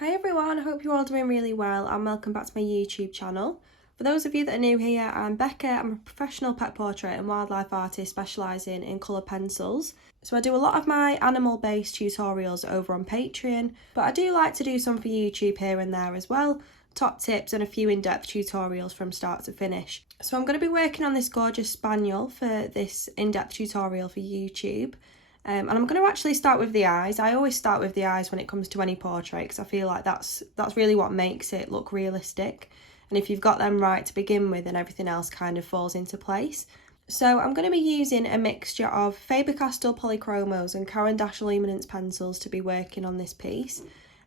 Hi everyone, I hope you're all doing really well and welcome back to my YouTube channel. For those of you that are new here, I'm Becca. I'm a professional pet portrait and wildlife artist specialising in colour pencils. So I do a lot of my animal based tutorials over on Patreon, but I do like to do some for YouTube here and there as well, top tips and a few in-depth tutorials from start to finish. So I'm going to be working on this gorgeous Spaniel for this in-depth tutorial for YouTube. And I'm going to actually start with the eyes. I always start with the eyes when it comes to any portrait because I feel like that's really what makes it look realistic. And if you've got them right to begin with, then everything else kind of falls into place. So I'm going to be using a mixture of Faber-Castell Polychromos and Caran d'Ache Luminance pencils to be working on this piece.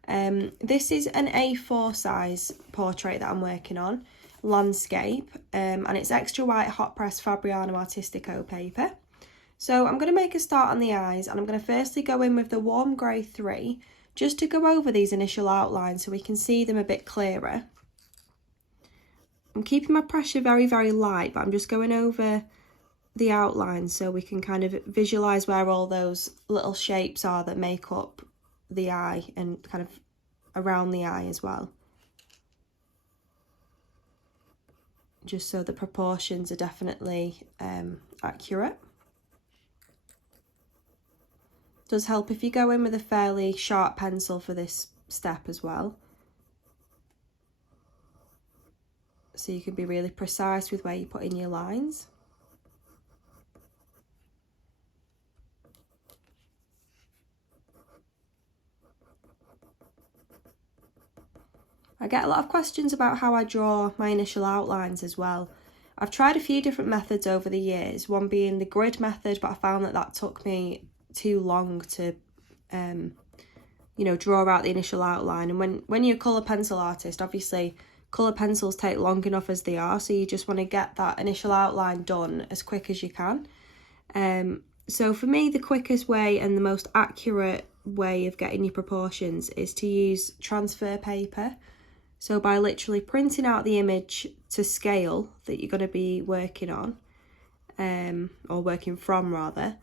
This is an A4 size portrait that I'm working on, landscape, and it's extra white hot press Fabriano Artistico paper. So I'm going to make a start on the eyes, and I'm going to firstly go in with the warm grey 3 just to go over these initial outlines so we can see them a bit clearer. I'm keeping my pressure very, very light, but I'm just going over the outlines so we can kind of visualise where all those little shapes are that make up the eye and kind of around the eye as well. Just so the proportions are definitely accurate. Does help if you go in with a fairly sharp pencil for this step as well, so you can be really precise with where you put in your lines. I get a lot of questions about how I draw my initial outlines as well. I've tried a few different methods over the years, one being the grid method, but I found that took me too long to draw out the initial outline. And when you're a colour pencil artist, obviously colour pencils take long enough as they are, so you just want to get that initial outline done as quick as you can. So for me, the quickest way and the most accurate way of getting your proportions is to use transfer paper. So by literally printing out the image to scale that you're going to be working on, or working from rather,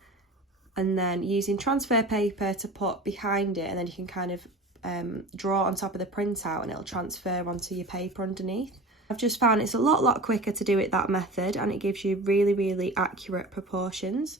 and then using transfer paper to put behind it, and then you can kind of draw on top of the printout and it'll transfer onto your paper underneath. I've just found it's a lot quicker to do it that method, and it gives you really, really accurate proportions.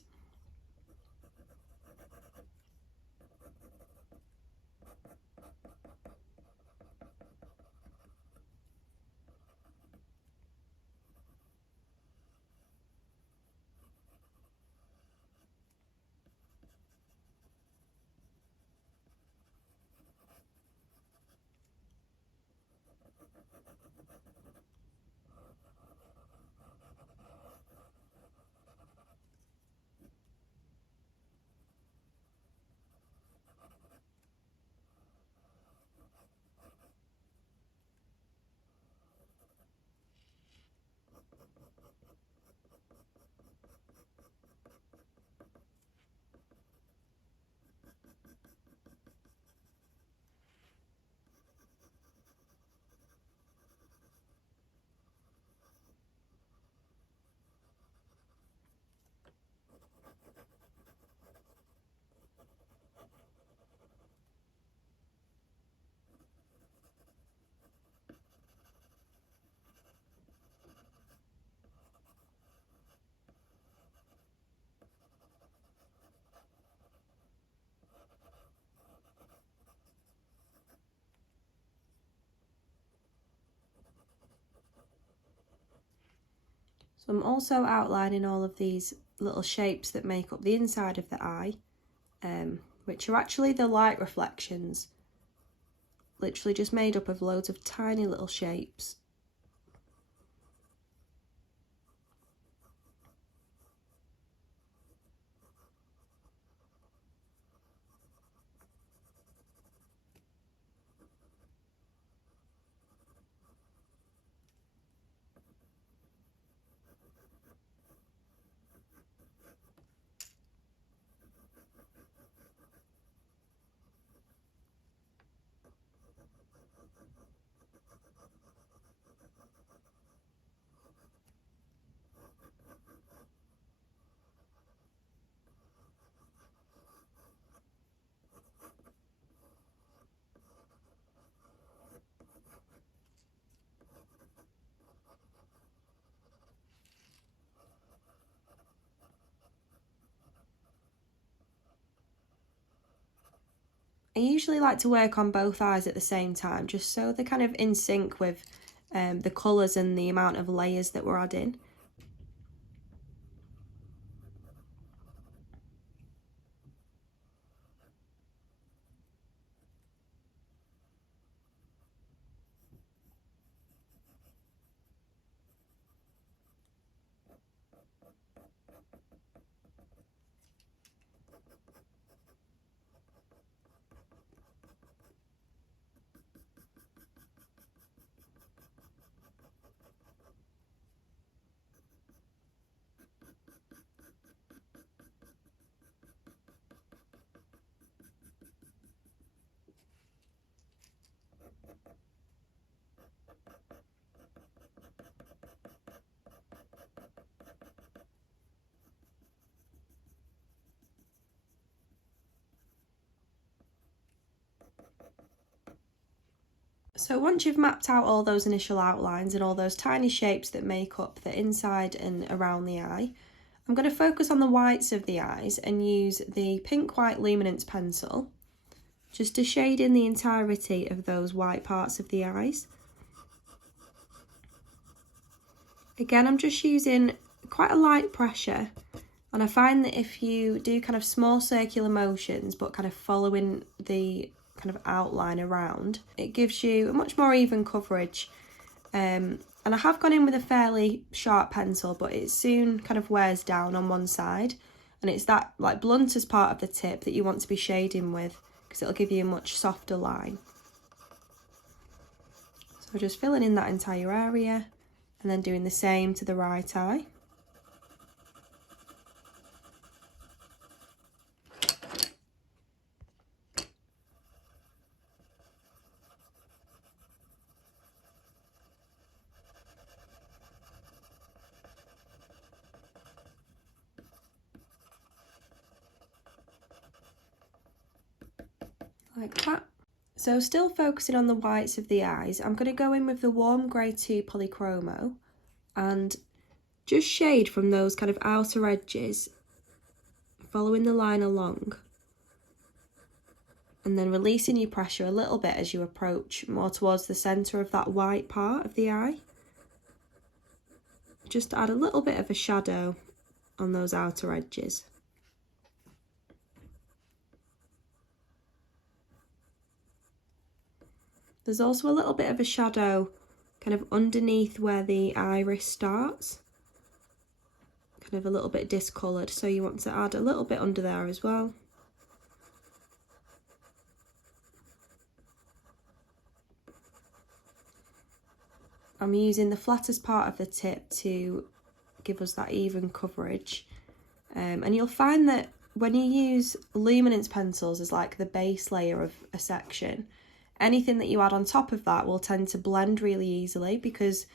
So I'm also outlining all of these little shapes that make up the inside of the eye, which are actually the light reflections, literally just made up of loads of tiny little shapes. I usually like to work on both eyes at the same time, just so they're kind of in sync with the colours and the amount of layers that we're adding. So once you've mapped out all those initial outlines and all those tiny shapes that make up the inside and around the eye, I'm going to focus on the whites of the eyes and use the pink white luminance pencil just to shade in the entirety of those white parts of the eyes. Again, I'm just using quite a light pressure, and I find that if you do kind of small circular motions but kind of following the kind of outline around, it gives you a much more even coverage. And I have gone in with a fairly sharp pencil, but it soon kind of wears down on one side, and it's that like bluntest part of the tip that you want to be shading with, because it'll give you a much softer line. So just filling in that entire area and then doing the same to the right eye. Like that. So still focusing on the whites of the eyes, I'm going to go in with the warm grey 2 polychromo and just shade from those kind of outer edges, following the line along, and then releasing your pressure a little bit as you approach more towards the centre of that white part of the eye, just to add a little bit of a shadow on those outer edges. There's also a little bit of a shadow kind of underneath where the iris starts, kind of a little bit discoloured, so you want to add a little bit under there as well. I'm using the flattest part of the tip to give us that even coverage, and you'll find that when you use luminance pencils as like the base layer of a section, anything that you add on top of that will tend to blend really easily, because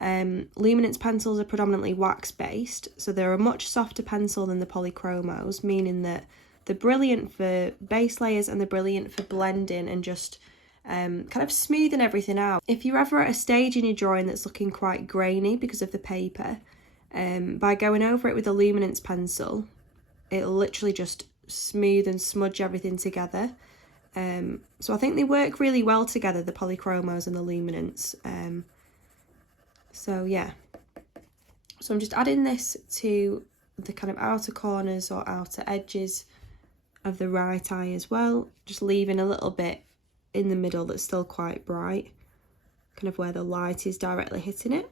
luminance pencils are predominantly wax based, so they're a much softer pencil than the polychromos, meaning that they're brilliant for base layers and they're brilliant for blending and just kind of smoothing everything out. If you're ever at a stage in your drawing that's looking quite grainy because of the paper, by going over it with a luminance pencil, it'll literally just smooth and smudge everything together. So I think they work really well together, the polychromos and the luminance. So yeah, so I'm just adding this to the kind of outer corners or outer edges of the right eye as well, just leaving a little bit in the middle that's still quite bright, kind of where the light is directly hitting it.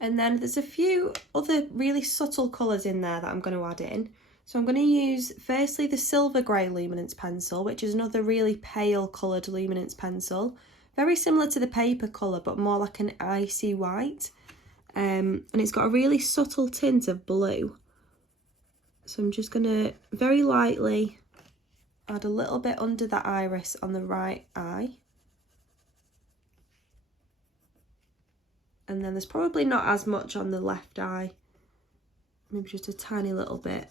And then there's a few other really subtle colours in there that I'm going to add in. So I'm going to use firstly the silver grey luminance pencil, which is another really pale coloured luminance pencil, very similar to the paper colour but more like an icy white, and it's got a really subtle tint of blue. So I'm just going to very lightly add a little bit under that iris on the right eye, and then there's probably not as much on the left eye, maybe just a tiny little bit.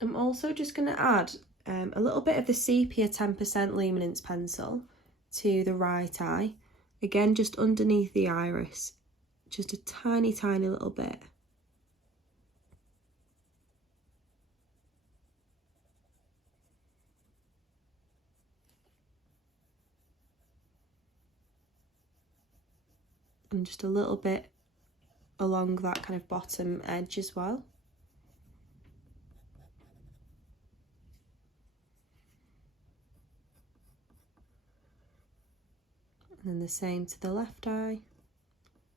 I'm also just going to add a little bit of the sepia 10% luminance pencil to the right eye. Again, just underneath the iris, just a tiny, tiny little bit. And just a little bit along that kind of bottom edge as well. And then the same to the left eye,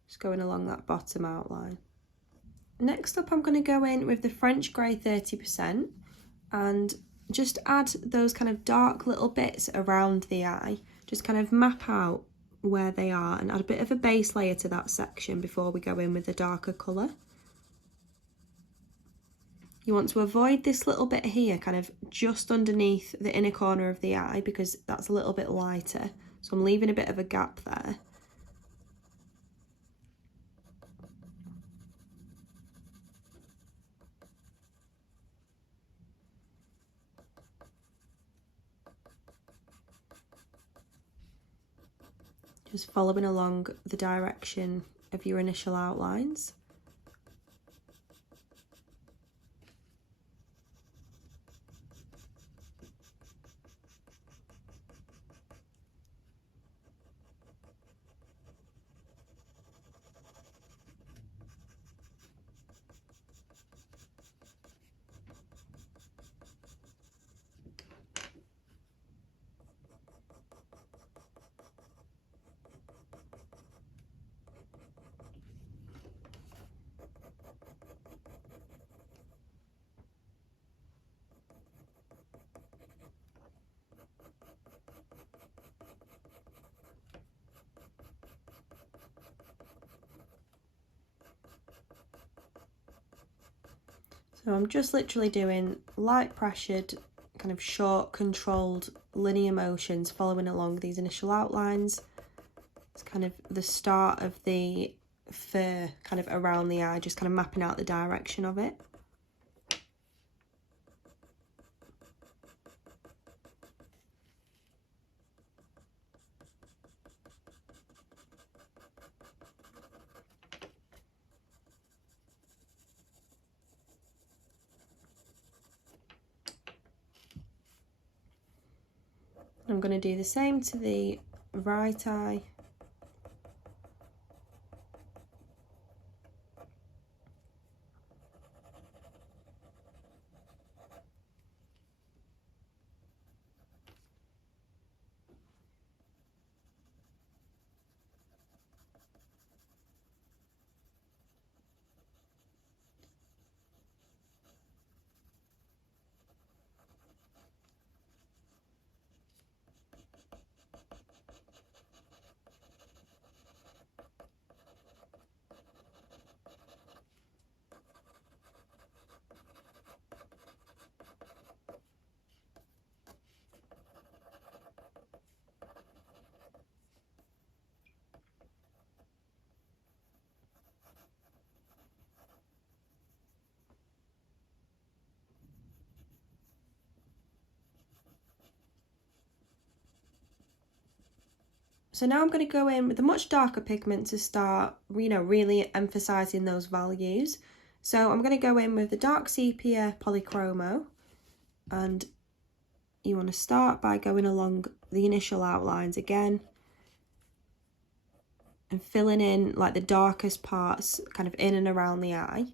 just going along that bottom outline. Next up, I'm going to go in with the French grey 30% and just add those kind of dark little bits around the eye, just kind of map out where they are and add a bit of a base layer to that section before we go in with the darker colour. You want to avoid this little bit here, kind of just underneath the inner corner of the eye, because that's a little bit lighter. So I'm leaving a bit of a gap there. Just following along the direction of your initial outlines. So I'm just literally doing light pressured, kind of short, controlled linear motions following along these initial outlines. It's kind of the start of the fur kind of around the eye, just kind of mapping out the direction of it. I'm going to do the same to the right eye. So now I'm going to go in with a much darker pigment to start, really emphasising those values. So I'm going to go in with the dark sepia polychromo, and you want to start by going along the initial outlines again and filling in like the darkest parts kind of in and around the eye.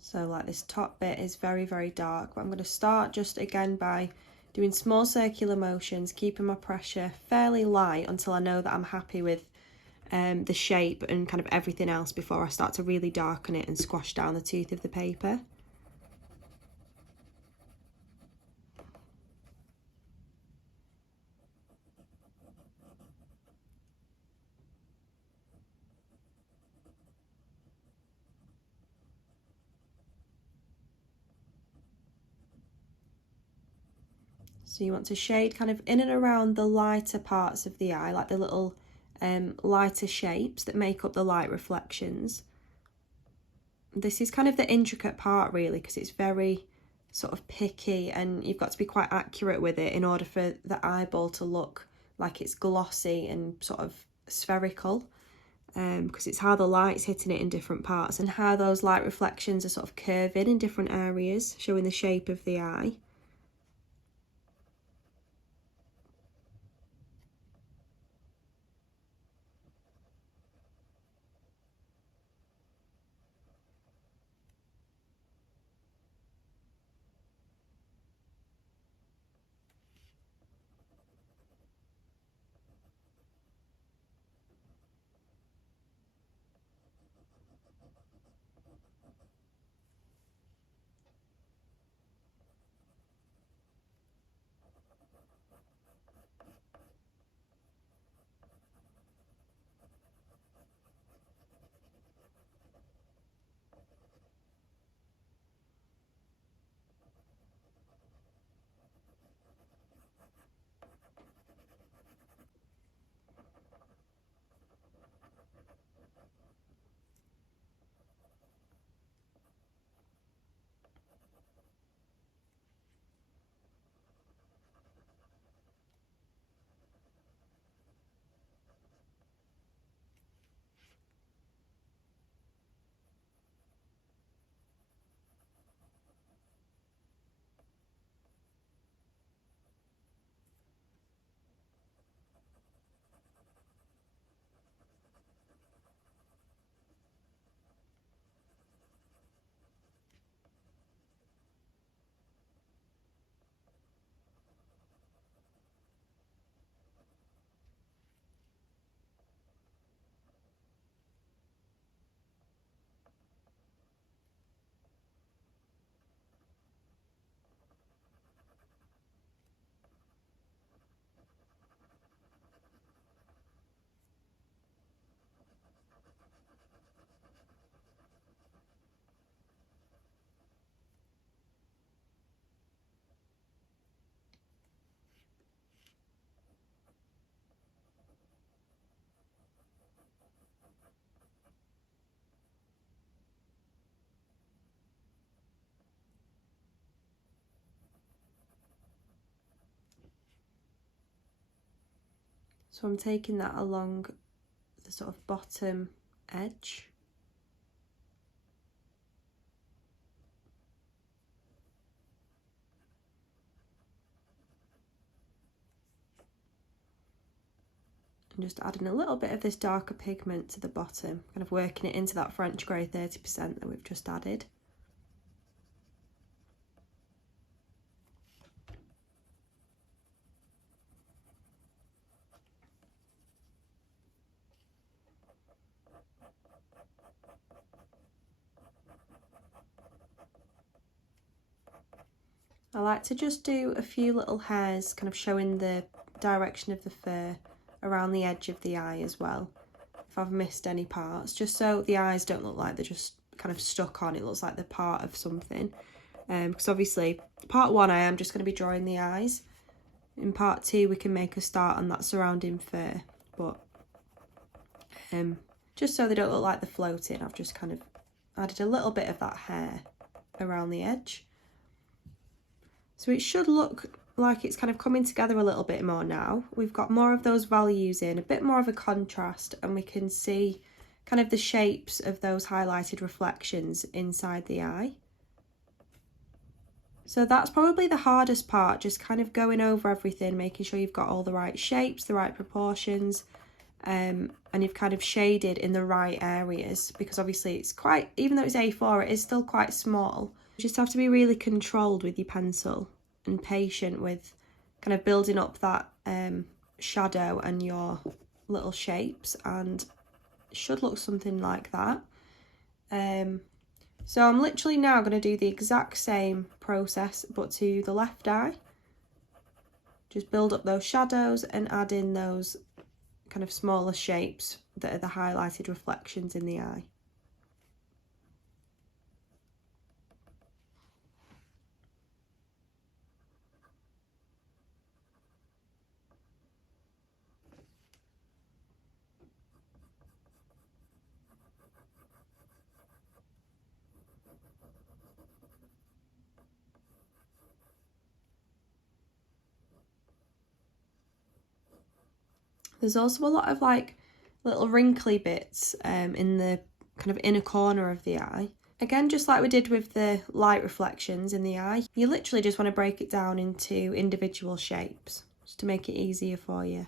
So like this top bit is very, very dark, but I'm going to start just again by doing small circular motions, keeping my pressure fairly light until I know that I'm happy with the shape and kind of everything else before I start to really darken it and squash down the tooth of the paper. So you want to shade kind of in and around the lighter parts of the eye, like the little lighter shapes that make up the light reflections. This is kind of the intricate part really, because it's very sort of picky and you've got to be quite accurate with it in order for the eyeball to look like it's glossy and sort of spherical, because it's how the light's hitting it in different parts and how those light reflections are sort of curving in different areas, showing the shape of the eye. So I'm taking that along the sort of bottom edge. And just adding a little bit of this darker pigment to the bottom, kind of working it into that French grey 30% that we've just added. I like to just do a few little hairs kind of showing the direction of the fur around the edge of the eye as well, if I've missed any parts, just so the eyes don't look like they're just kind of stuck on, it looks like they're part of something. Because obviously part one I am just going to be drawing the eyes. In part two we can make a start on that surrounding fur, but just so they don't look like they're floating, I've just kind of added a little bit of that hair around the edge. So it should look like it's kind of coming together a little bit more now. We've got more of those values in, a bit more of a contrast, and we can see kind of the shapes of those highlighted reflections inside the eye. So that's probably the hardest part, just kind of going over everything, making sure you've got all the right shapes, the right proportions, and you've kind of shaded in the right areas, because obviously it's quite, even though it's A4, it is still quite small. You just have to be really controlled with your pencil and patient with kind of building up that shadow and your little shapes, and it should look something like that. So I'm literally now going to do the exact same process but to the left eye. Just build up those shadows and add in those kind of smaller shapes that are the highlighted reflections in the eye. There's also a lot of like little wrinkly bits in the kind of inner corner of the eye. Again, just like we did with the light reflections in the eye, you literally just want to break it down into individual shapes just to make it easier for you.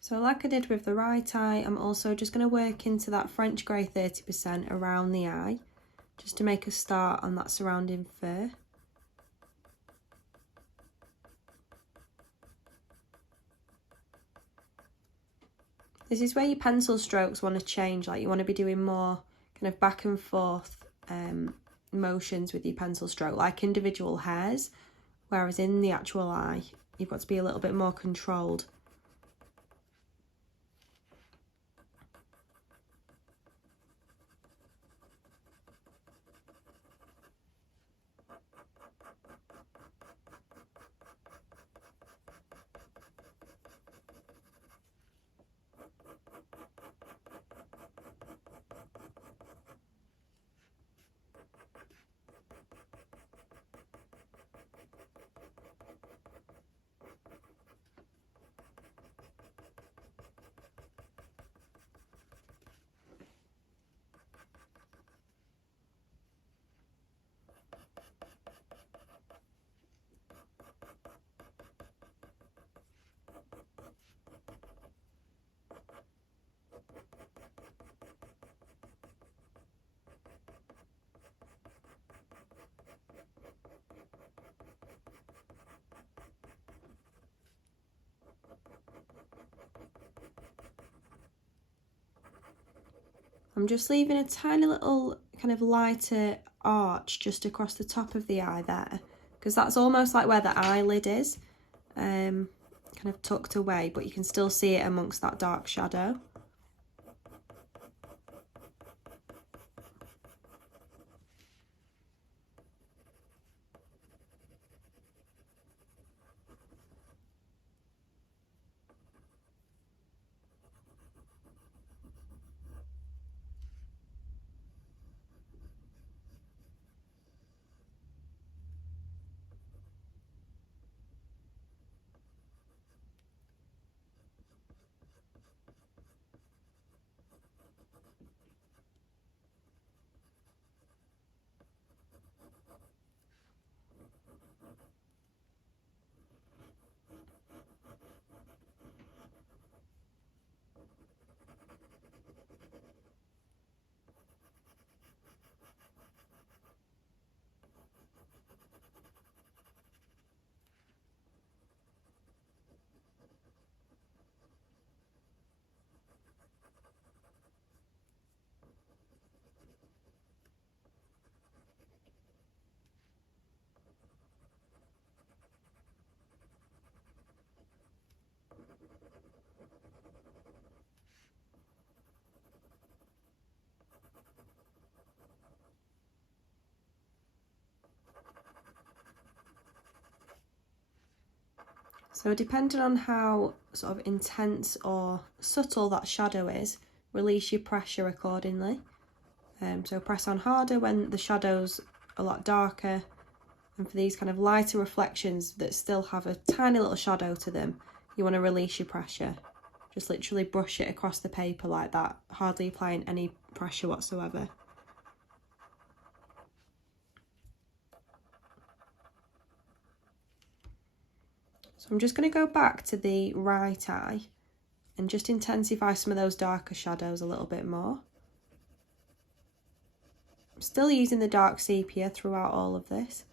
So like I did with the right eye, I'm also just going to work into that French grey 30% around the eye, just to make a start on that surrounding fur. This is where your pencil strokes want to change, like you want to be doing more kind of back and forth motions with your pencil stroke, like individual hairs, whereas in the actual eye, you've got to be a little bit more controlled. I'm just leaving a tiny little kind of lighter arch just across the top of the eye there, because that's almost like where the eyelid is, kind of tucked away, but you can still see it amongst that dark shadow. So depending on how sort of intense or subtle that shadow is, release your pressure accordingly. So press on harder when the shadow's a lot darker, and for these kind of lighter reflections that still have a tiny little shadow to them, you want to release your pressure. Just literally brush it across the paper like that, hardly applying any pressure whatsoever. So I'm just going to go back to the right eye and just intensify some of those darker shadows a little bit more. I'm still using the dark sepia throughout all of this.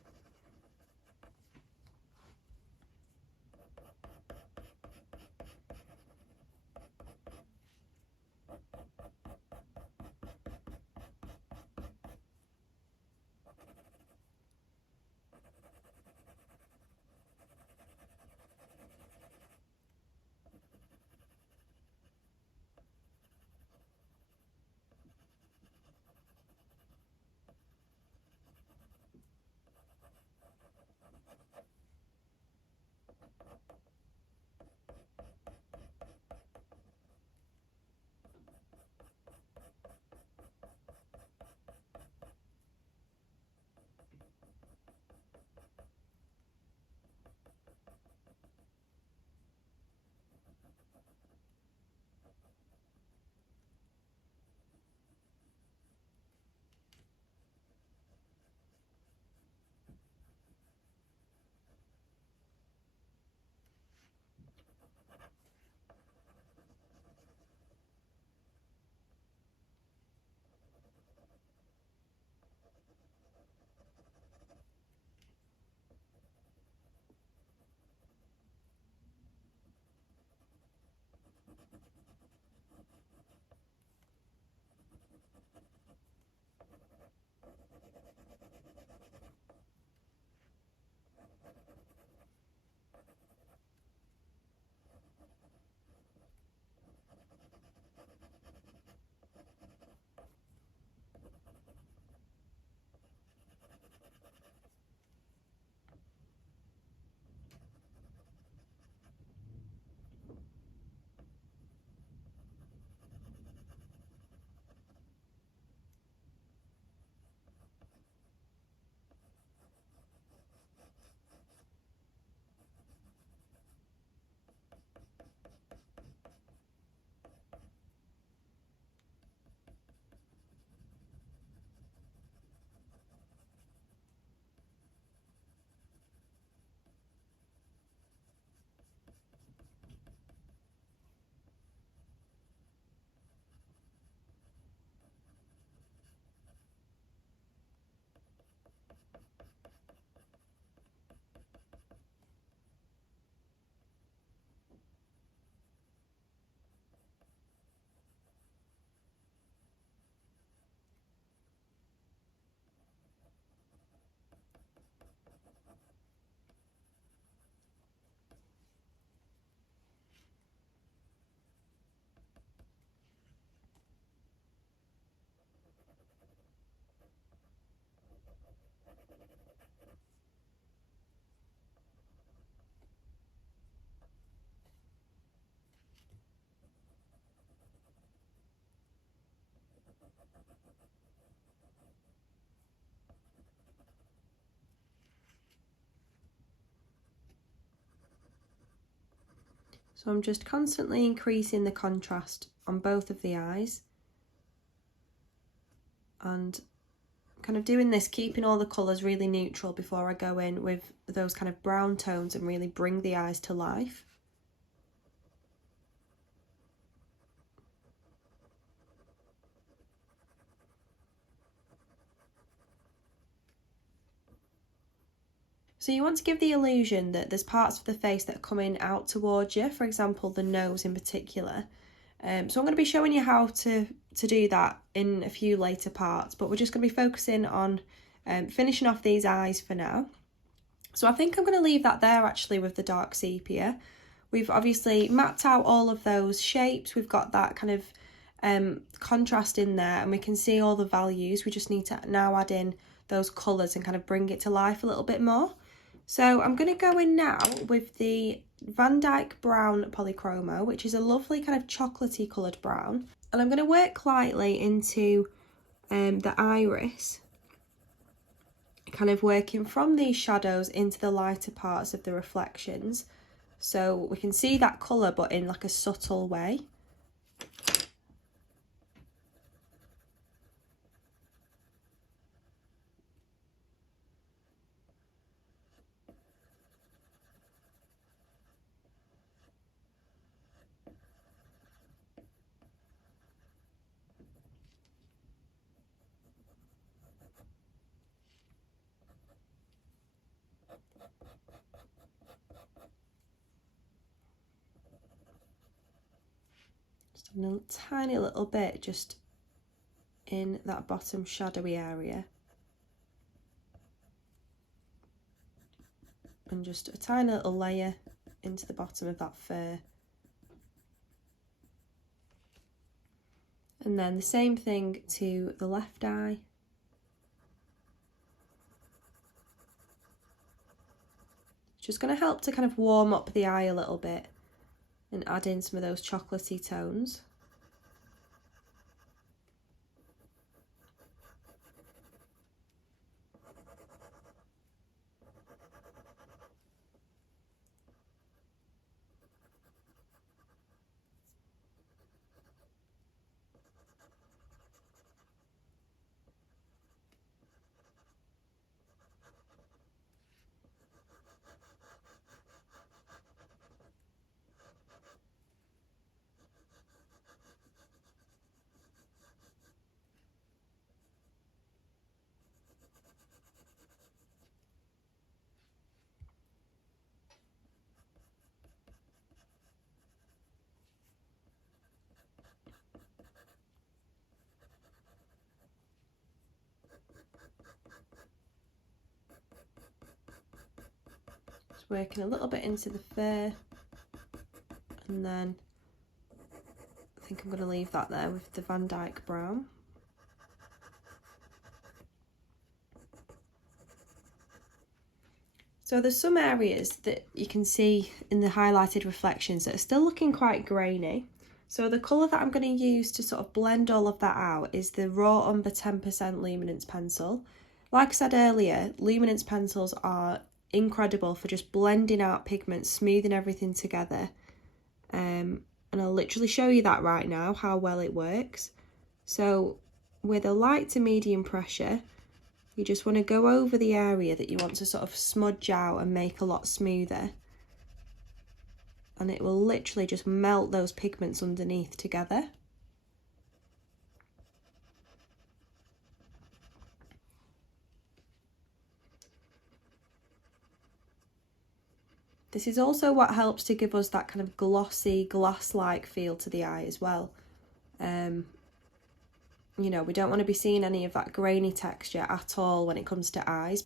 So I'm just constantly increasing the contrast on both of the eyes and kind of doing this, keeping all the colours really neutral before I go in with those kind of brown tones and really bring the eyes to life. So you want to give the illusion that there's parts of the face that are coming out towards you, for example the nose in particular. So I'm going to be showing you how to do that in a few later parts, but we're just going to be focusing on finishing off these eyes for now. So I think I'm going to leave that there actually with the dark sepia. We've obviously mapped out all of those shapes, we've got that kind of contrast in there, and we can see all the values. We just need to now add in those colours and kind of bring it to life a little bit more. So I'm going to go in now with the Van Dyke Brown Polychromo, which is a lovely kind of chocolatey coloured brown. And I'm going to work lightly into the iris, kind of working from these shadows into the lighter parts of the reflections. So we can see that colour but in like a subtle way. A tiny little bit just in that bottom shadowy area, and just a tiny little layer into the bottom of that fur, and then the same thing to the left eye. Just going to help to kind of warm up the eye a little bit and add in some of those chocolatey tones. Working a little bit into the fur, and then I think I'm going to leave that there with the Van Dyke Brown. So there's some areas that you can see in the highlighted reflections that are still looking quite grainy. So the colour that I'm going to use to sort of blend all of that out is the Raw Umber 10% Luminance pencil. Like I said earlier, luminance pencils are incredible for just blending out pigments, smoothing everything together, and I'll literally show you that right now, how well it works. So with a light to medium pressure, you just want to go over the area that you want to sort of smudge out and make a lot smoother, and it will literally just melt those pigments underneath together. This is also what helps to give us that kind of glossy, glass-like feel to the eye as well. You know, we don't want to be seeing any of that grainy texture at all when it comes to eyes.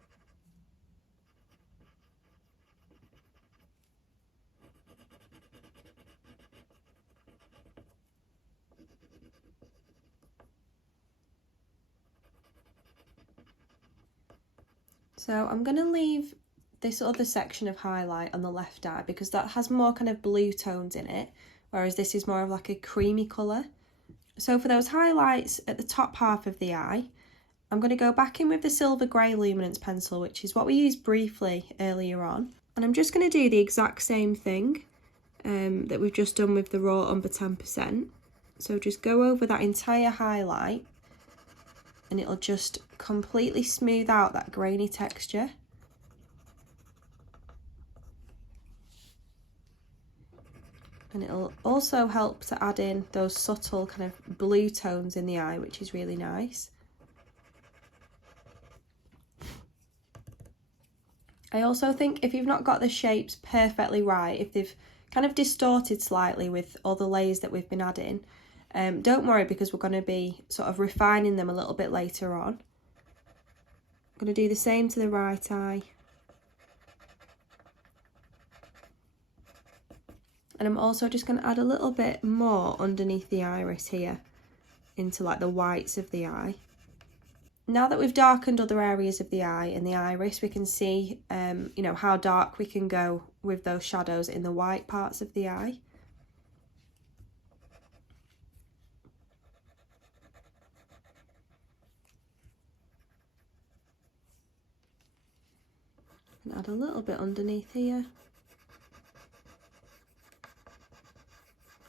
So I'm going to leave this other section of highlight on the left eye because that has more kind of blue tones in it, whereas this is more of like a creamy colour. So for those highlights at the top half of the eye, I'm going to go back in with the silver grey luminance pencil, which is what we used briefly earlier on, and I'm just going to do the exact same thing that we've just done with the raw umber 10%. So just go over that entire highlight and it'll just completely smooth out that grainy texture. And it'll also help to add in those subtle kind of blue tones in the eye, which is really nice. I also think if you've not got the shapes perfectly right, if they've kind of distorted slightly with all the layers that we've been adding, don't worry, because we're going to be sort of refining them a little bit later on. I'm going to do the same to the right eye. And I'm also just going to add a little bit more underneath the iris here, into like the whites of the eye. Now that we've darkened other areas of the eye and the iris, we can see, you know, how dark we can go with those shadows in the white parts of the eye. And add a little bit underneath here.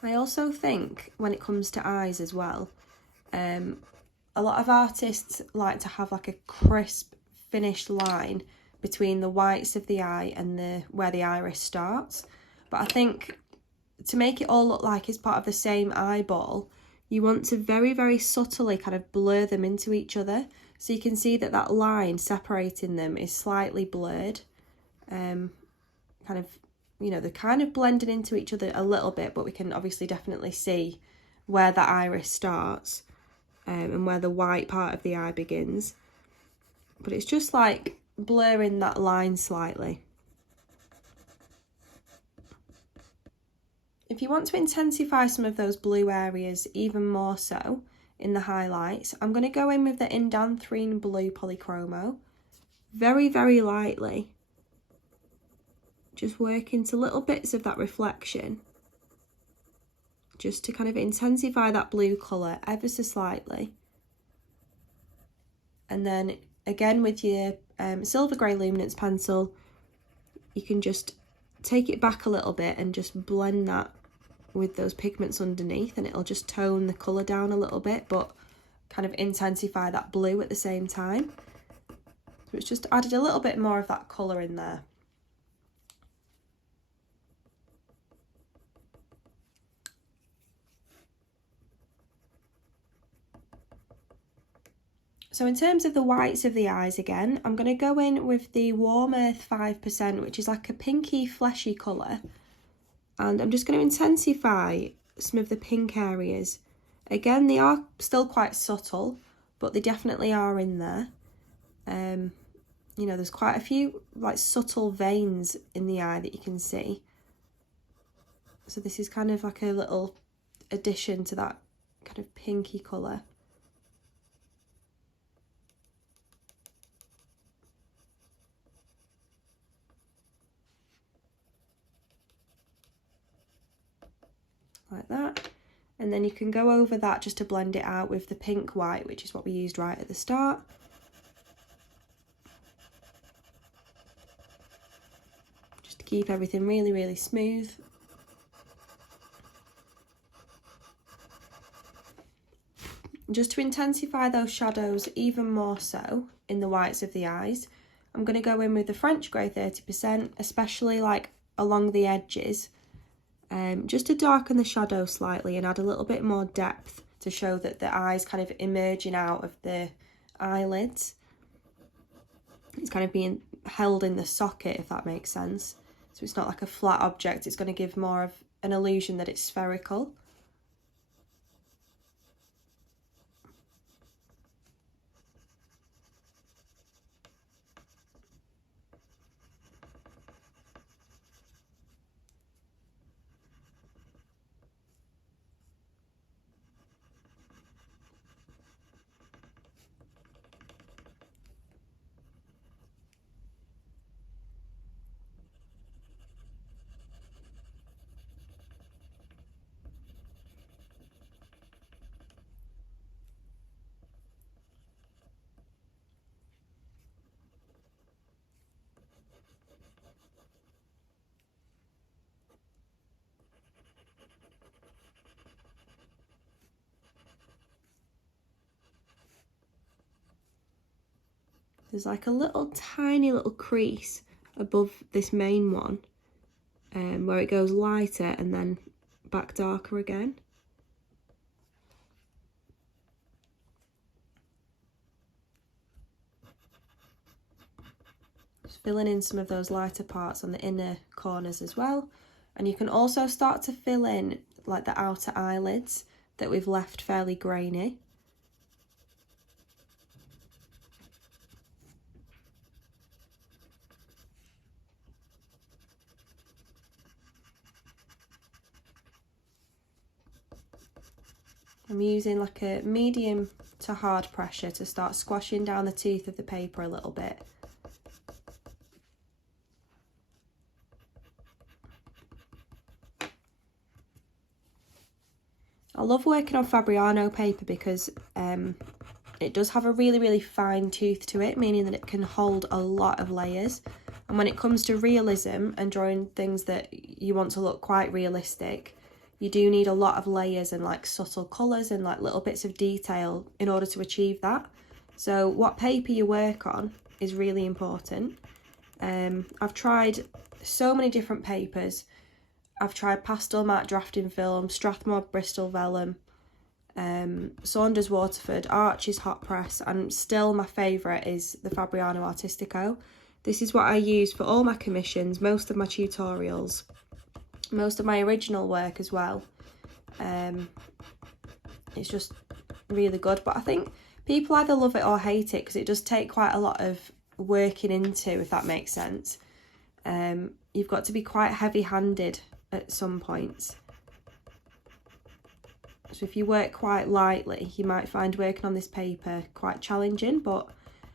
I also think when it comes to eyes as well, a lot of artists like to have like a crisp finished line between the whites of the eye and where the iris starts. But I think to make it all look like it's part of the same eyeball, you want to very, very subtly kind of blur them into each other. So you can see that that line separating them is slightly blurred. Kind of, you know, they're kind of blending into each other a little bit, but we can obviously definitely see where the iris starts. And where the white part of the eye begins. But it's just like blurring that line slightly. If you want to intensify some of those blue areas even more so in the highlights, I'm going to go in with the Indanthrene Blue Polychromo. Very, very lightly. Just work into little bits of that reflection. Just to kind of intensify that blue colour ever so slightly. And then again with your silver grey luminance pencil, you can just take it back a little bit and just blend that with those pigments underneath, and it'll just tone the colour down a little bit, but kind of intensify that blue at the same time. So it's just added a little bit more of that colour in there. So in terms of the whites of the eyes again, I'm going to go in with the Warm Earth 5%, which is like a pinky fleshy colour. And I'm just going to intensify some of the pink areas. Again, they are still quite subtle, but they definitely are in there. You know, there's quite a few like subtle veins in the eye that you can see. So this is kind of like a little addition to that kind of pinky colour. Like that, and then you can go over that just to blend it out with the pink white, which is what we used right at the start. Just to keep everything really, really smooth. Just to intensify those shadows even more so in the whites of the eyes, I'm going to go in with the French grey 30%, especially like along the edges. Just to darken the shadow slightly and add a little bit more depth to show that the eye's kind of emerging out of the eyelids. It's kind of being held in the socket, if that makes sense. So it's not like a flat object, it's going to give more of an illusion that it's spherical. there's like a little tiny little crease above this main one, where it goes lighter and then back darker again. Just filling in some of those lighter parts on the inner corners as well. And you can also start to fill in like the outer eyelids that we've left fairly grainy. I'm using like a medium to hard pressure to start squashing down the teeth of the paper a little bit. I love working on Fabriano paper because it does have a really fine tooth to it, meaning that it can hold a lot of layers. And when it comes to realism and drawing things that you want to look quite realistic, you do need a lot of layers and like subtle colours and like little bits of detail in order to achieve that. So what paper you work on is really important. I've tried so many different papers. I've tried pastel matte drafting film, Strathmore Bristol vellum, Saunders Waterford, Archie's hot press, and still my favourite is the Fabriano Artistico. This is what I use for all my commissions, most of my tutorials, most of my original work as well. It's just really good, but I think people either love it or hate it because it does take quite a lot of working into, if that makes sense. You've got to be quite heavy-handed at some points. So if you work quite lightly, you might find working on this paper quite challenging, but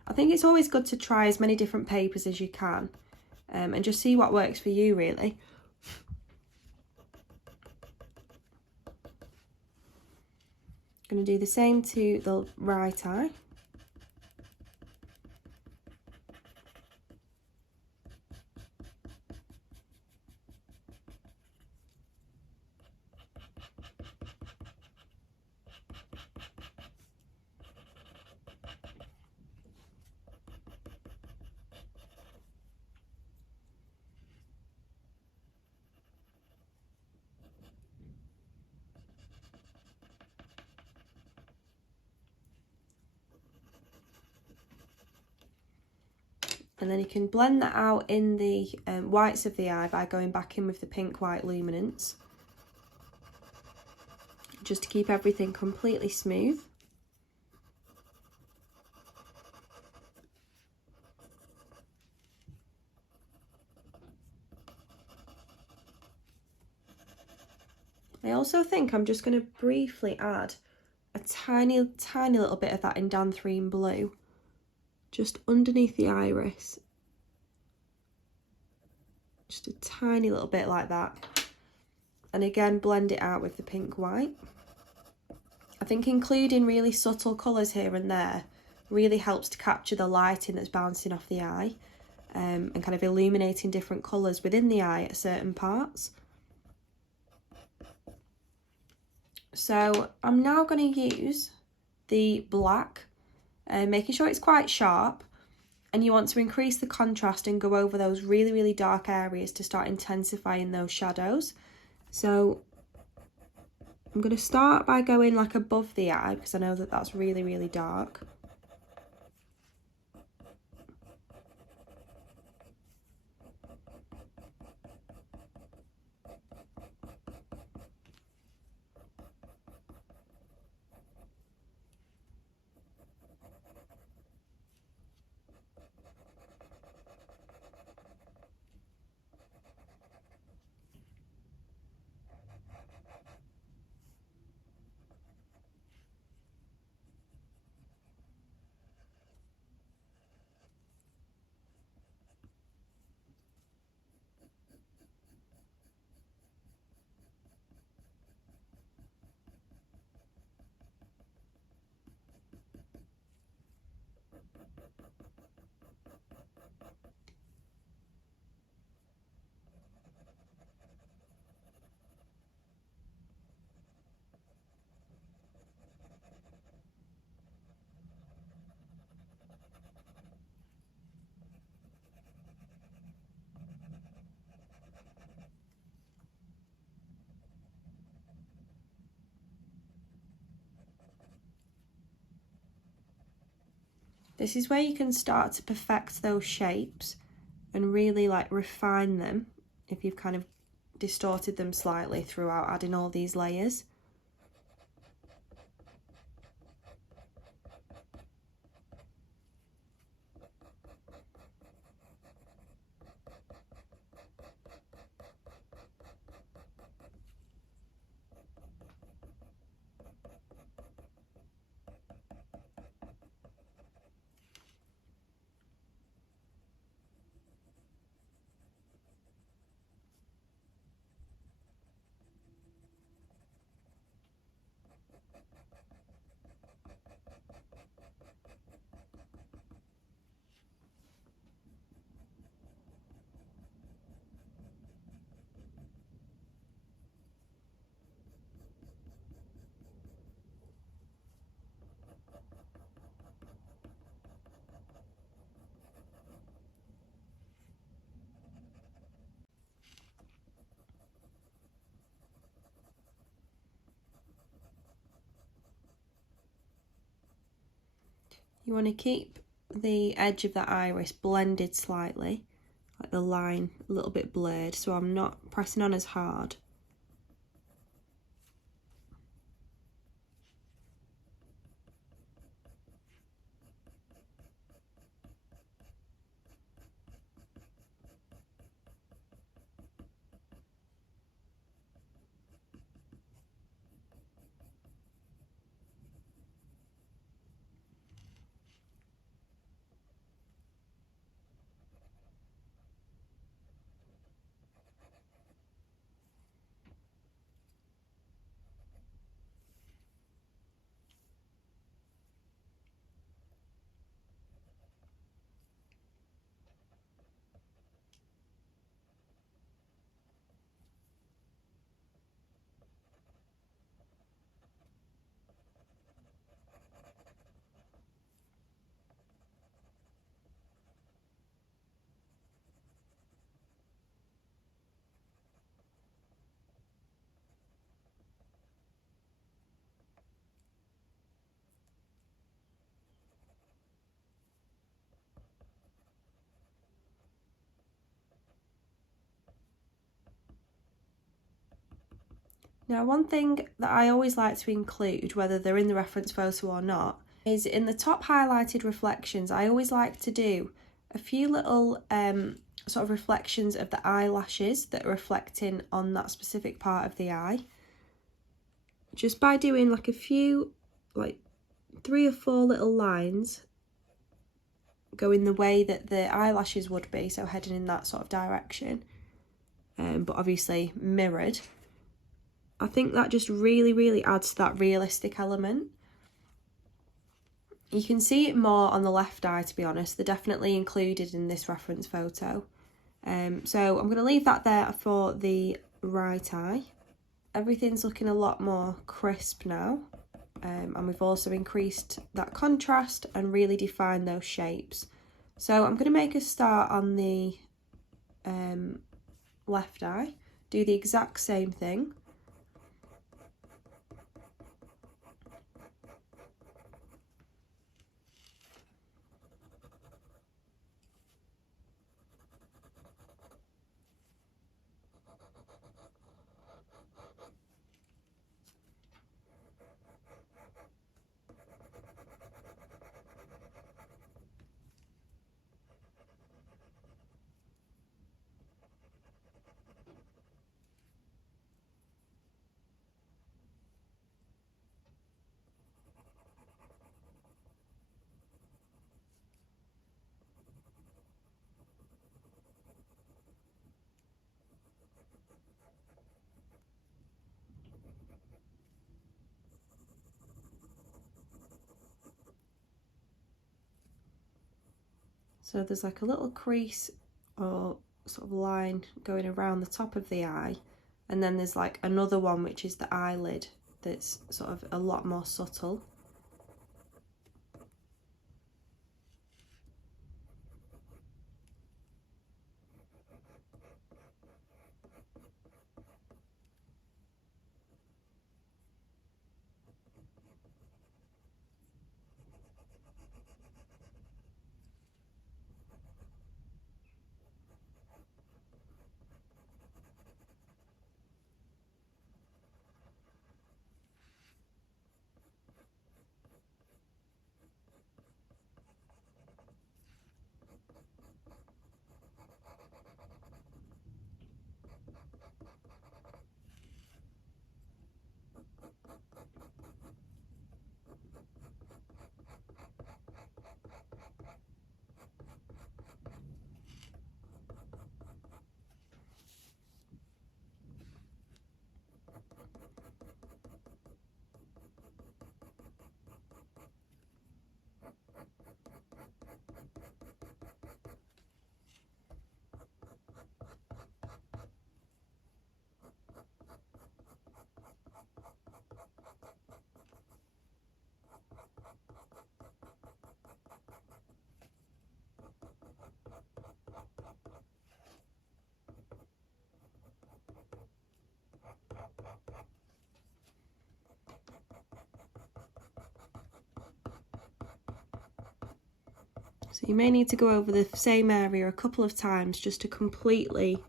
I think it's always good to try as many different papers as you can, and just see what works for you, really. Going to do the same to the right eye. And then you can blend that out in the whites of the eye by going back in with the pink white luminance, just to keep everything completely smooth. I also think I'm just going to briefly add a tiny little bit of that indanthrene blue just underneath the iris, just a tiny little bit like that, and again blend it out with the pink white. I think including really subtle colours here and there really helps to capture the lighting that's bouncing off the eye, and kind of illuminating different colours within the eye at certain parts. So I'm now going to use the black, making sure it's quite sharp, and you want to increase the contrast and go over those really dark areas to start intensifying those shadows. So I'm going to start by going like above the eye because I know that that's really dark. This is where you can start to perfect those shapes and really like refine them if you've kind of distorted them slightly throughout adding all these layers. You want to keep the edge of the iris blended slightly, like the line a little bit blurred, so I'm not pressing on as hard. Now, one thing that I always like to include, whether they're in the reference photo or not, is in the top highlighted reflections, I always like to do a few little sort of reflections of the eyelashes that are reflecting on that specific part of the eye. Just by doing like a few, like 3 or 4 little lines going the way that the eyelashes would be, so heading in that sort of direction, but obviously mirrored. I think that just really adds to that realistic element. You can see it more on the left eye, to be honest. They're definitely included in this reference photo. So I'm going to leave that there for the right eye. Everything's looking a lot more crisp now. And we've also increased that contrast and really defined those shapes. So I'm going to make a start on the left eye. Do the exact same thing. So there's like a little crease or sort of line going around the top of the eye, and then there's like another one which is the eyelid that's sort of a lot more subtle. So you may need to go over the same area a couple of times just to completely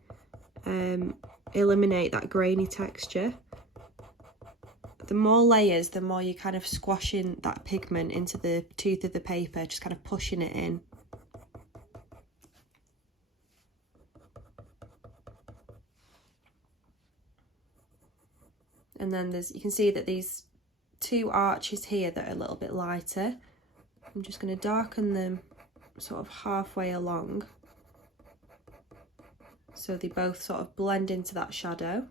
eliminate that grainy texture. The more layers, the more you're kind of squashing that pigment into the tooth of the paper, just kind of pushing it in. And then you can see that these two arches here that are a little bit lighter, I'm just going to darken them sort of halfway along so they both sort of blend into that shadow.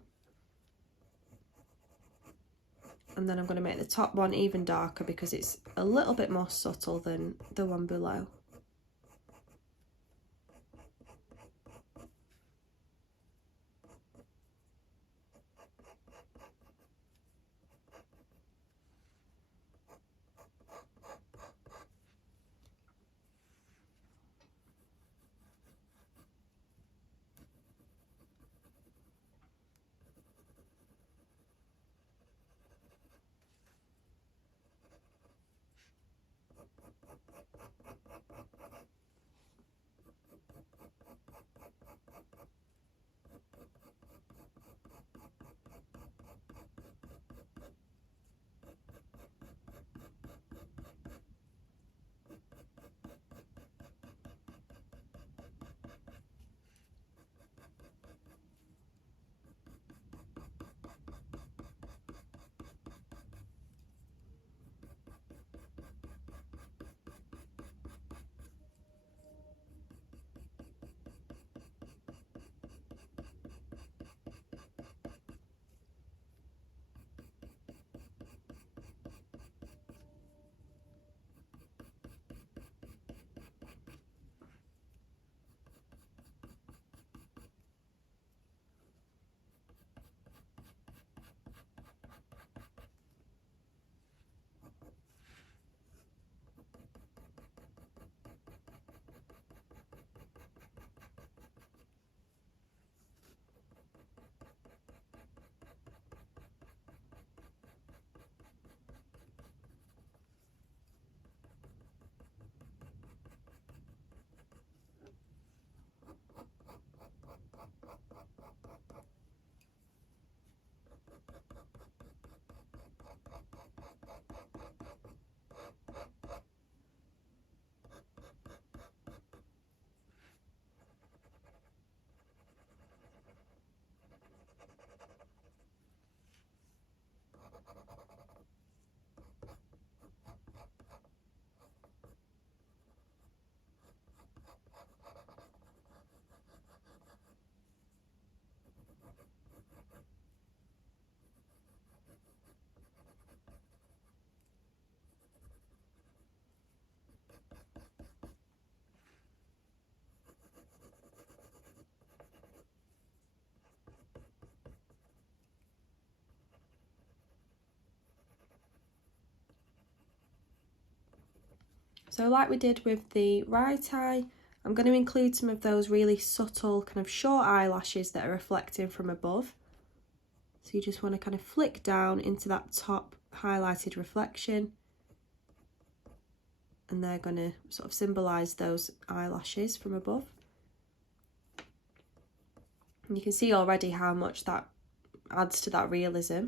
And then I'm going to make the top one even darker because it's a little bit more subtle than the one below. So like we did with the right eye, I'm going to include some of those really subtle kind of short eyelashes that are reflecting from above. So you just want to kind of flick down into that top highlighted reflection, and they're going to sort of symbolise those eyelashes from above. And you can see already how much that adds to that realism.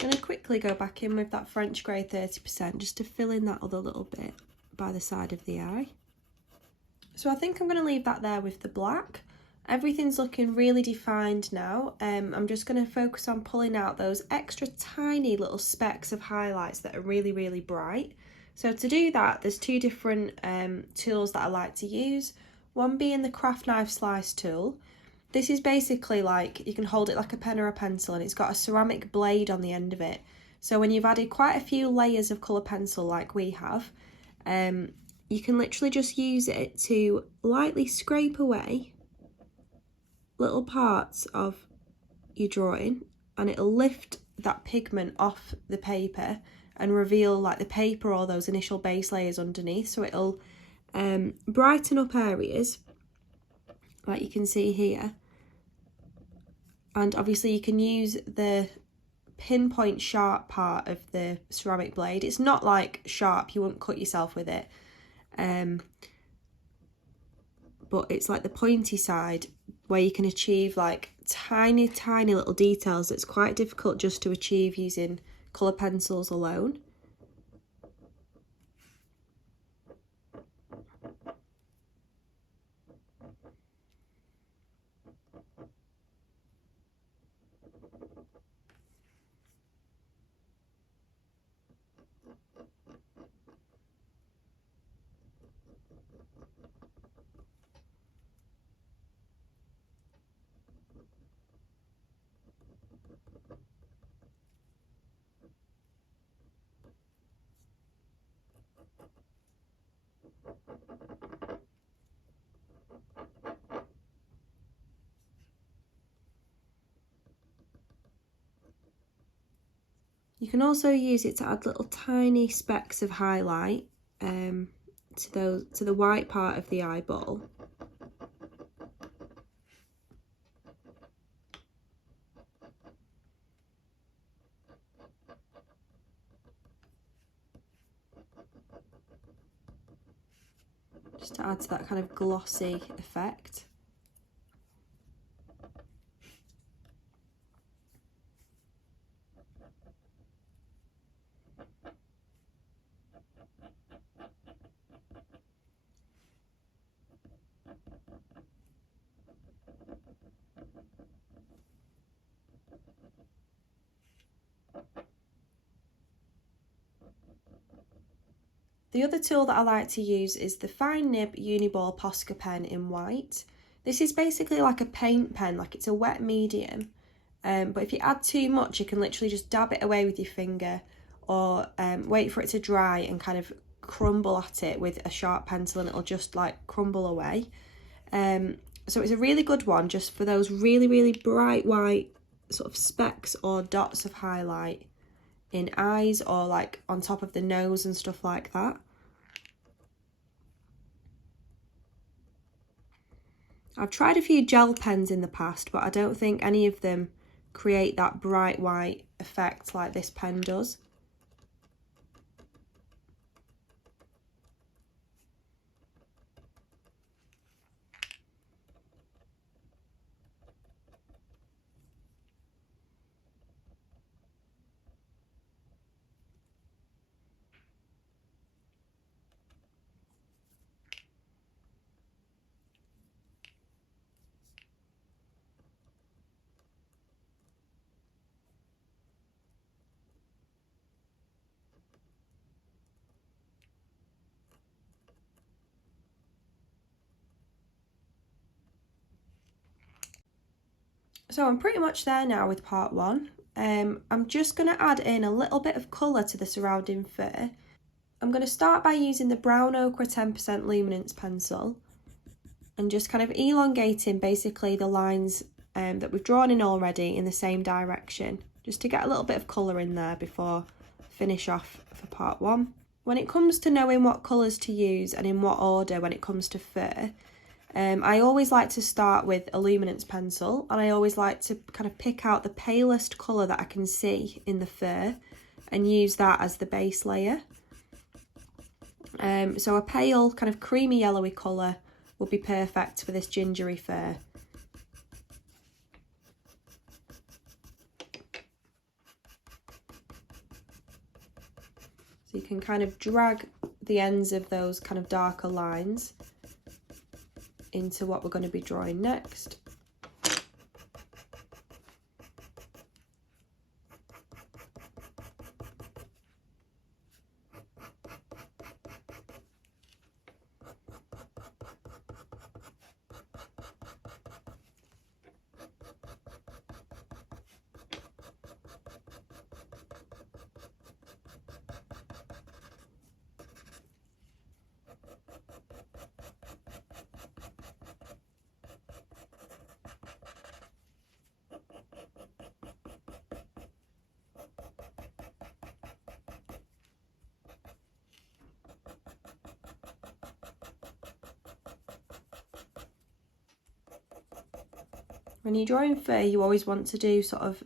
I'm going to quickly go back in with that French grey 30% just to fill in that other little bit by the side of the eye. So I think I'm going to leave that there with the black. Everything's looking really defined now. I'm just going to focus on pulling out those extra tiny little specks of highlights that are really, really bright. So to do that, there's two different tools that I like to use. One being the craft knife slice tool. This is basically like, you can hold it like a pen or a pencil, and it's got a ceramic blade on the end of it. So when you've added quite a few layers of colour pencil like we have, you can literally just use it to lightly scrape away little parts of your drawing, and it'll lift that pigment off the paper and reveal like the paper or those initial base layers underneath. So it'll brighten up areas like you can see here. And obviously you can use the pinpoint sharp part of the ceramic blade. It's not like sharp, you wouldn't cut yourself with it. But it's like the pointy side where you can achieve like tiny little details that's quite difficult just to achieve using colour pencils alone. You can also use it to add little tiny specks of highlight to the white part of the eyeball. Just to add to that kind of glossy effect. The other tool that I like to use is the fine nib Uniball Posca pen in white. This is basically like a paint pen, like it's a wet medium, but if you add too much you can literally just dab it away with your finger, or wait for it to dry and kind of crumble at it with a sharp pencil and it'll just like crumble away. So it's a really good one just for those really bright white sort of specks or dots of highlight in eyes or like on top of the nose and stuff like that. I've tried a few gel pens in the past, but I don't think any of them create that bright white effect like this pen does. So I'm pretty much there now with part one. I'm just going to add in a little bit of colour to the surrounding fur. I'm going to start by using the brown ochre 10% luminance pencil and just kind of elongating basically the lines that we've drawn in already in the same direction, just to get a little bit of colour in there before I finish off for part one. When it comes to knowing what colours to use and in what order when it comes to fur, I always like to start with a luminance pencil, and I always like to kind of pick out the palest colour that I can see in the fur and use that as the base layer. So a pale kind of creamy yellowy colour would be perfect for this gingery fur. kind of drag the ends of those kind of darker lines into what we're going to be drawing next. When you're drawing fur, you always want to do sort of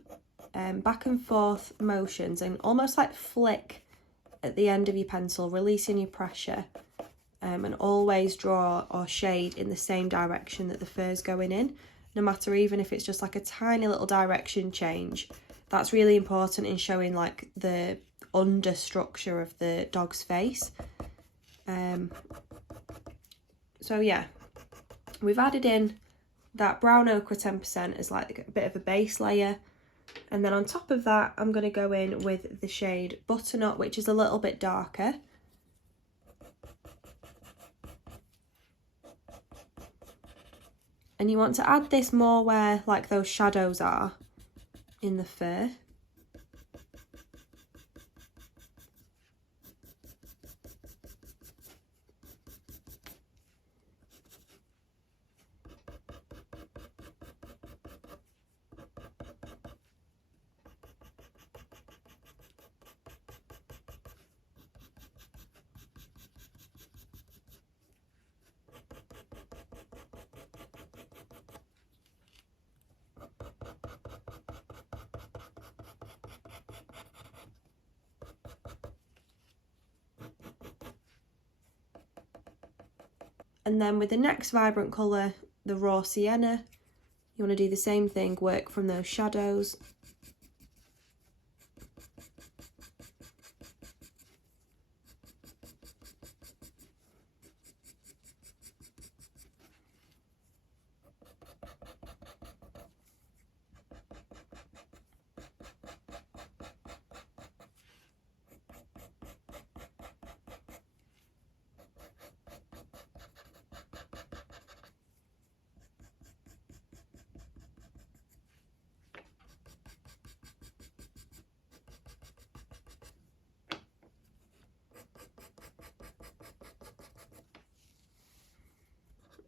back and forth motions and almost like flick at the end of your pencil, releasing your pressure, and always draw or shade in the same direction that the fur's going in, no matter even if it's just like a tiny little direction change. That's really important in showing like the under structure of the dog's face. So yeah, we've added in that brown ochre 10% as like a bit of a base layer, and then on top of that I'm going to go in with the shade Butternut, which is a little bit darker. And you want to add this more where like those shadows are in the fur. And then with the next vibrant colour, the raw sienna, you want to do the same thing, work from those shadows.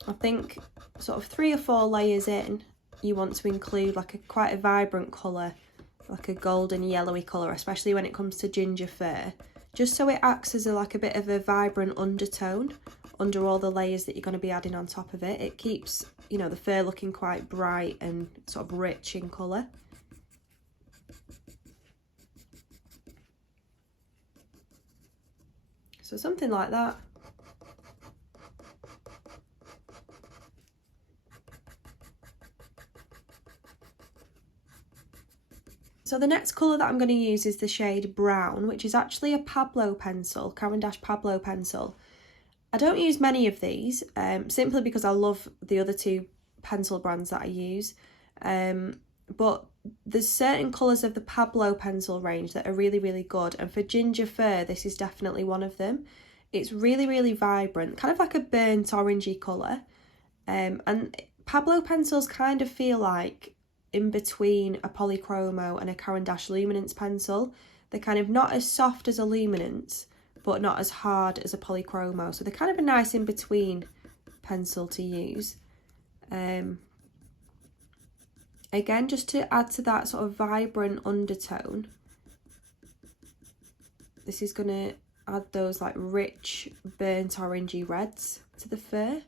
I think sort of 3 or 4 layers in, you want to include like quite a vibrant colour, like a golden yellowy colour, especially when it comes to ginger fur, just so it acts as like a bit of a vibrant undertone under all the layers that you're going to be adding on top of it. It keeps, you know, the fur looking quite bright and sort of rich in colour. So something like that. So the next colour that I'm going to use is the shade Brown, which is actually a Pablo pencil, Caran d'Ache Pablo pencil. I don't use many of these, simply because I love the other 2 pencil brands that I use. But there's certain colours of the Pablo pencil range that are really, really good. And for ginger fur, this is definitely one of them. It's really, really vibrant, kind of like a burnt orangey colour. And Pablo pencils kind of feel like in between a polychromo and a Caran d'Ache luminance pencil. They're kind of not as soft as a luminance, but not as hard as a polychromo. So they're kind of a nice in between pencil to use. Again, just to add to that sort of vibrant undertone, this is going to add those like rich burnt orangey reds to the fur.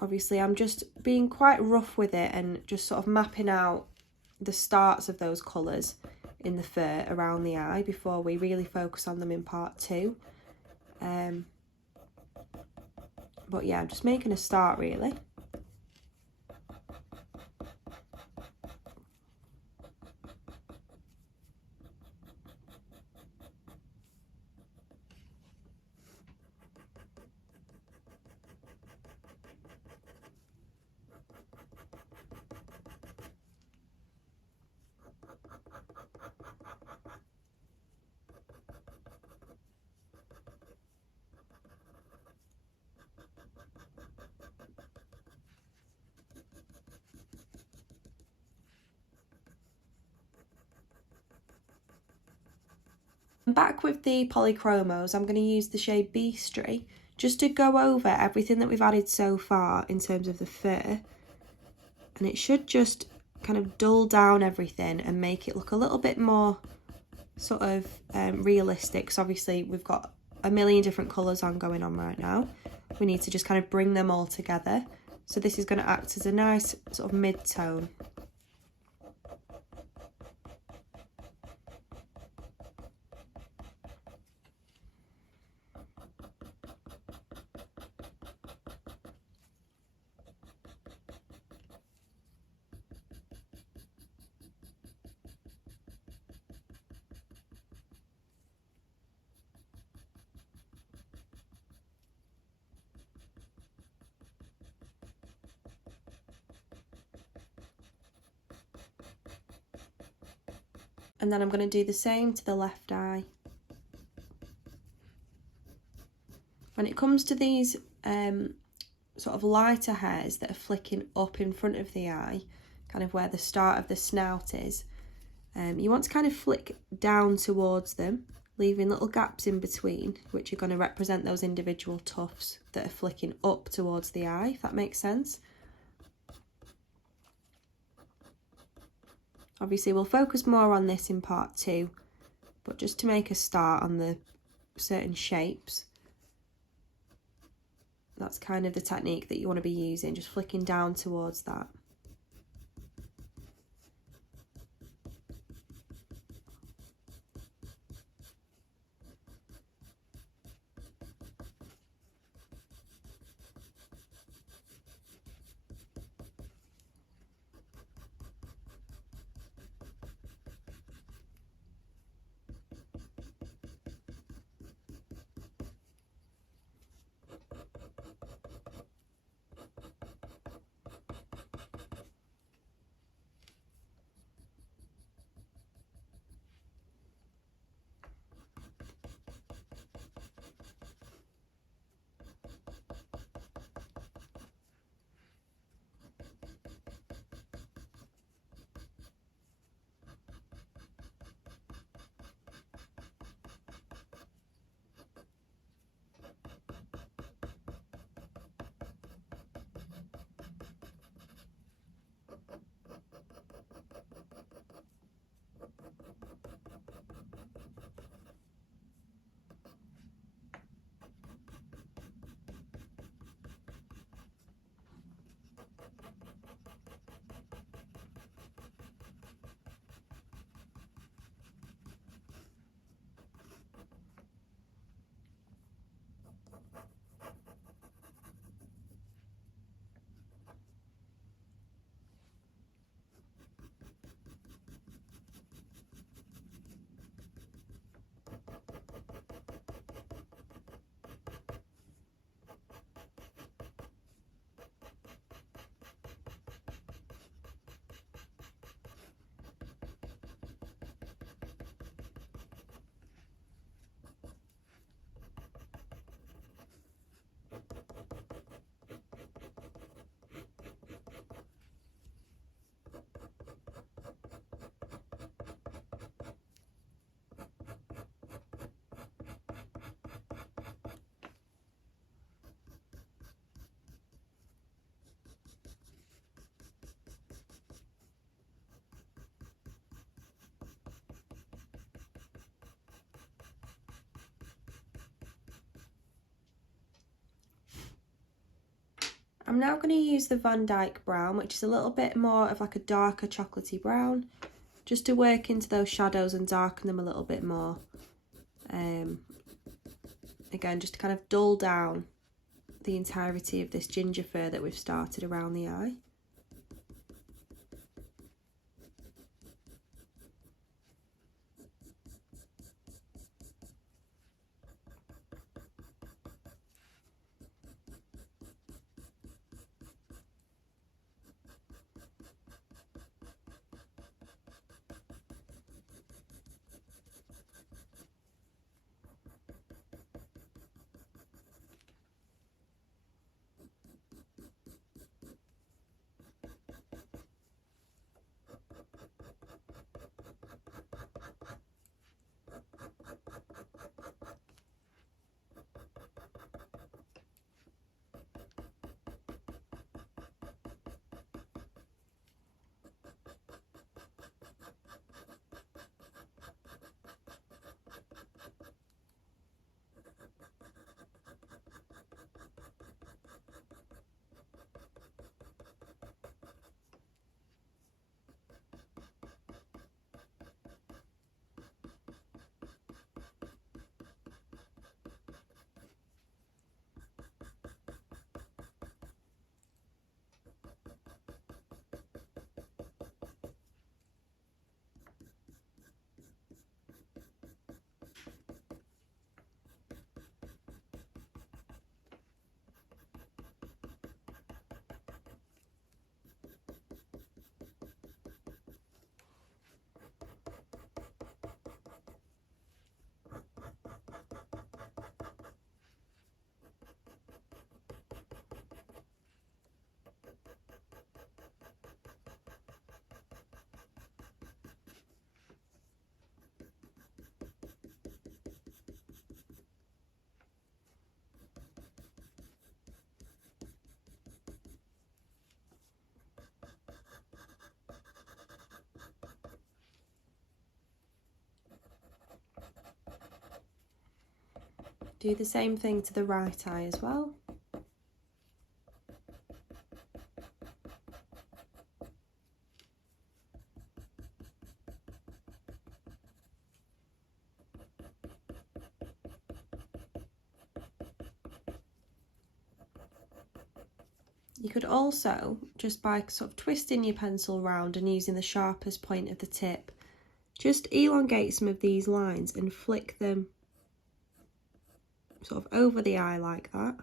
Obviously, I'm just being quite rough with it and just sort of mapping out the starts of those colours in the fur around the eye before we really focus on them in part 2. But yeah, I'm just making a start really. Back with the polychromos, I'm going to use the shade Beastry just to go over everything that we've added so far in terms of the fur, and it should just kind of dull down everything and make it look a little bit more sort of realistic, because obviously we've got a million different colours going on right now. We need to just kind of bring them all together, so this is going to act as a nice sort of mid-tone. And then I'm going to do the same to the left eye. When it comes to these sort of lighter hairs that are flicking up in front of the eye, kind of where the start of the snout is, you want to kind of flick down towards them, leaving little gaps in between, which are going to represent those individual tufts that are flicking up towards the eye, if that makes sense. Obviously we'll focus more on this in part 2, but just to make a start on the certain shapes, that's kind of the technique that you want to be using, just flicking down towards that. I'm now going to use the Van Dyke brown, which is a little bit more of like a darker chocolatey brown, just to work into those shadows and darken them a little bit more. Again, just to kind of dull down the entirety of this ginger fur that we've started around the eye. Do the same thing to the right eye as well. You could also, just by sort of twisting your pencil round and using the sharpest point of the tip, just elongate some of these lines and flick them sort of over the eye like that.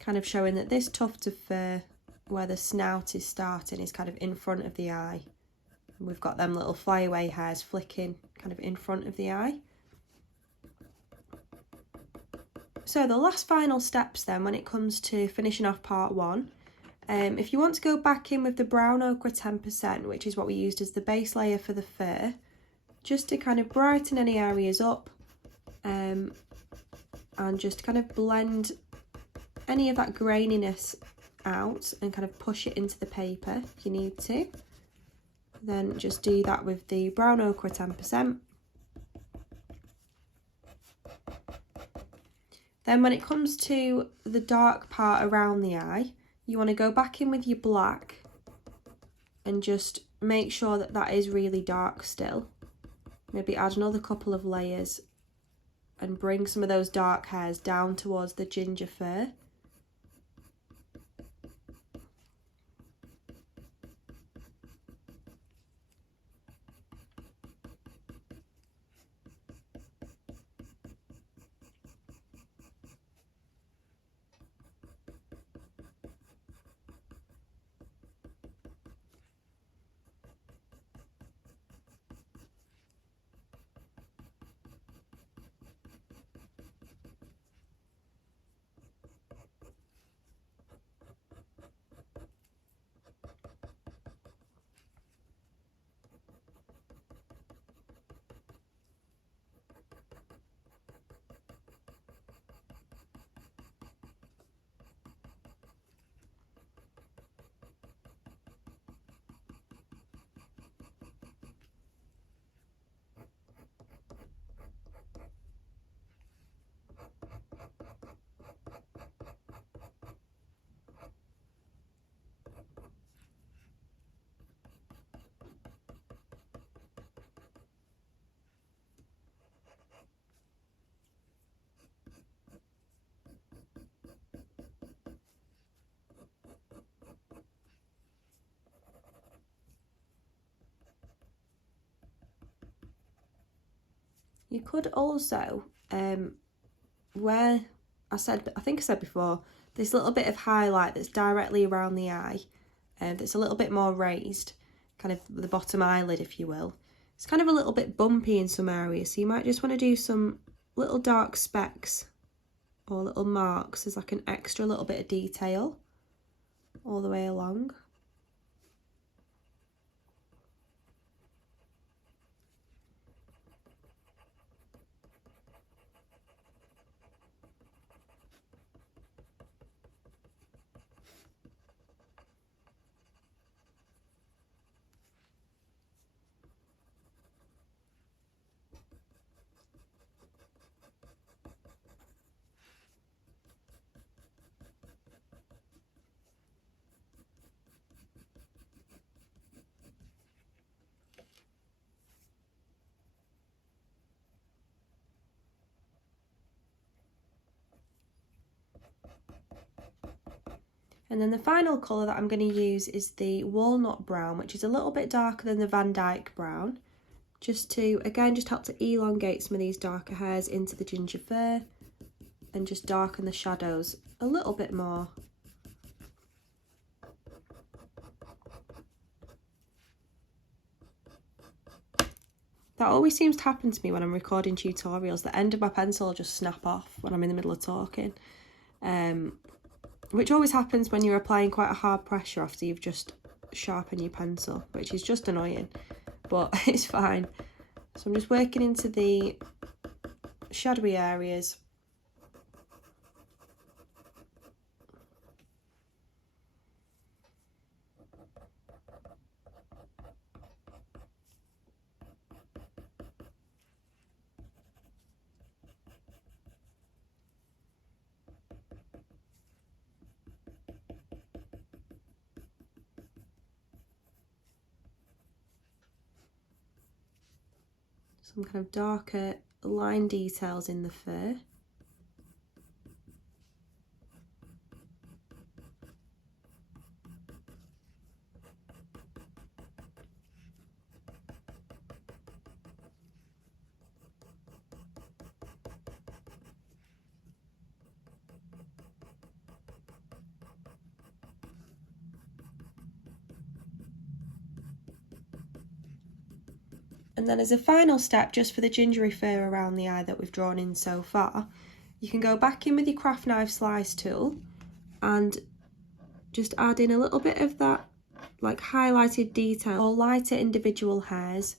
Kind of showing that this tuft of fur, where the snout is starting, is kind of in front of the eye. And we've got them little flyaway hairs flicking kind of in front of the eye. So the last final steps then when it comes to finishing off part 1, if you want to go back in with the brown ochre 10%, which is what we used as the base layer for the fur, just to kind of brighten any areas up, and just kind of blend any of that graininess out and kind of push it into the paper if you need to. Then just do that with the brown ochre 10%. Then when it comes to the dark part around the eye, you want to go back in with your black and just make sure that that is really dark still. Maybe add another couple of layers and bring some of those dark hairs down towards the ginger fur. You could also, where I think I said before, this little bit of highlight that's directly around the eye, that's a little bit more raised, kind of the bottom eyelid if you will. It's kind of a little bit bumpy in some areas, so you might just want to do some little dark specks or little marks as like an extra little bit of detail all the way along. And then the final colour that I'm going to use is the walnut brown, which is a little bit darker than the Van Dyke brown, just to, again, just help to elongate some of these darker hairs into the ginger fur and just darken the shadows a little bit more. That always seems to happen to me when I'm recording tutorials. The end of my pencil will just snap off when I'm in the middle of talking. Which always happens when you're applying quite a hard pressure after you've just sharpened your pencil, which is just annoying, but it's fine. So I'm just working into the shadowy areas. some kind of darker line details in the fur. And then as a final step, just for the gingery fur around the eye that we've drawn in so far, you can go back in with your craft knife slice tool and just add in a little bit of that like highlighted detail or lighter individual hairs,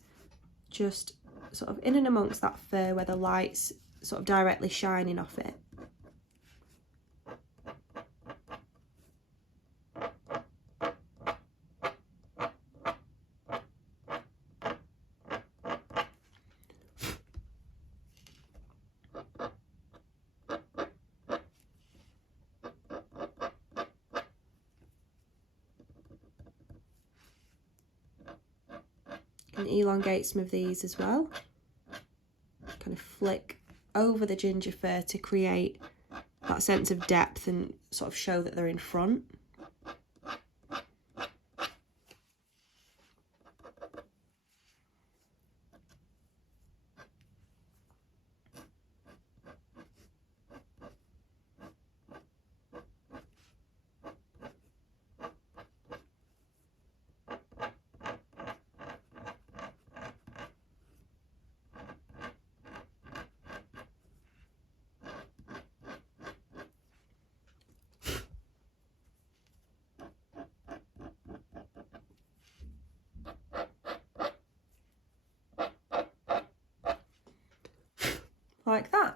just sort of in and amongst that fur where the light's sort of directly shining off it. And elongate some of these as well. Kind of flick over the ginger fur to create that sense of depth and sort of show that they're in front. Like that.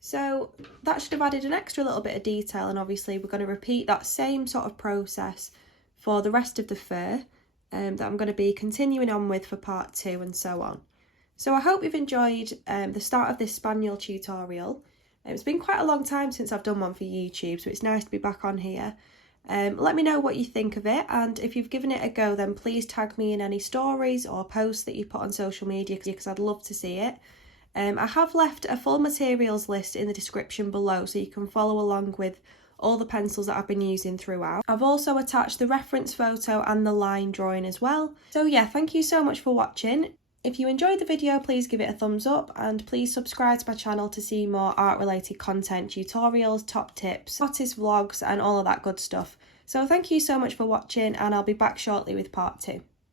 So that should have added an extra little bit of detail, and obviously we're going to repeat that same sort of process for the rest of the fur that I'm going to be continuing on with for part 2 and so on. So I hope you've enjoyed the start of this Spaniel tutorial. It's been quite a long time since I've done one for YouTube, so it's nice to be back on here. Let me know what you think of it, and if you've given it a go then please tag me in any stories or posts that you put on social media because I'd love to see it. I have left a full materials list in the description below so you can follow along with all the pencils that I've been using throughout. I've also attached the reference photo and the line drawing as well. So yeah, thank you so much for watching. If you enjoyed the video, please give it a thumbs up and please subscribe to my channel to see more art related content, tutorials, top tips, artist vlogs and all of that good stuff. So thank you so much for watching, and I'll be back shortly with part 2.